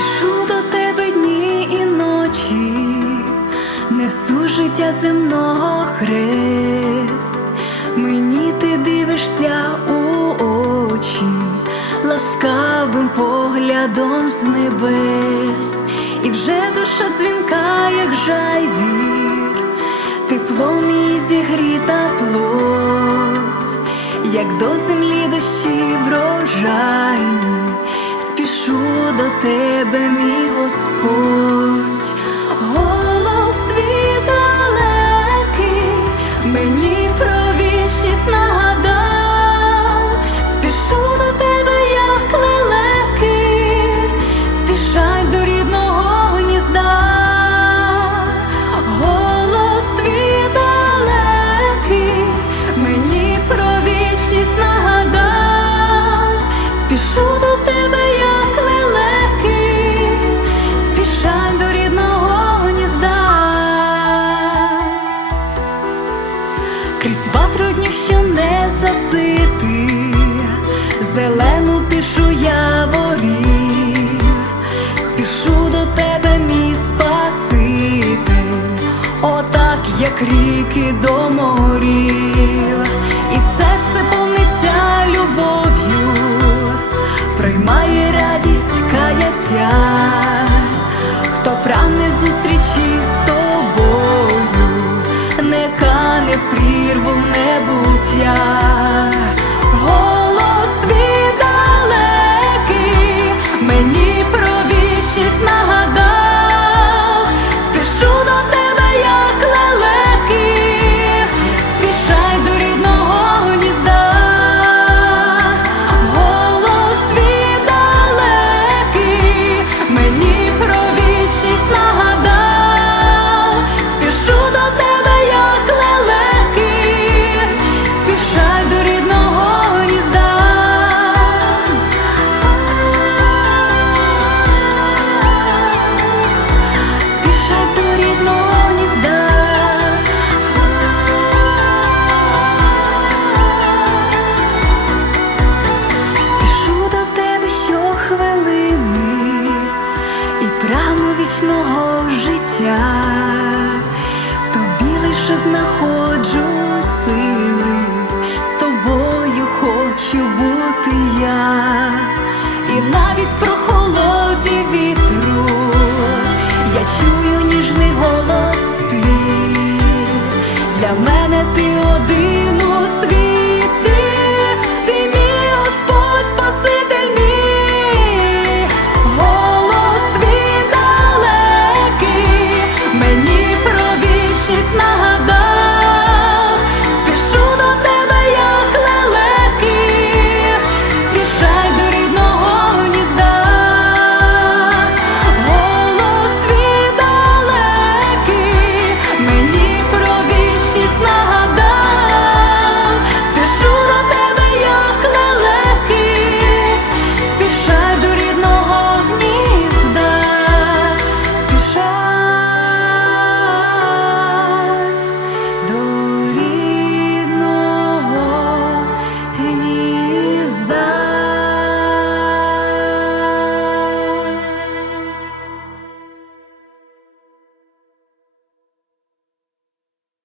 Спішу до тебе дні і ночі, несу життя земного хрест, мені ти дивишся у очі, ласкавим поглядом з небес, і вже душа дзвінка, як жайвір, тепло мій зігріта плоть, як до землі дощі врожайні, спішу до тебе, мій Господь, голос твій далекий, мені про вічність нагадав, спішу до тебе, як лелеки, спішай до рідного гнізда, голос твій далекий, мені про вічність нагадав, спішу до Крізь трудні що не засити, зелену тишу я ворів, спішу до тебе, мій Спаситель, отак, як ріки до морів, ya. Знаходжу сили, з тобою хочу бути.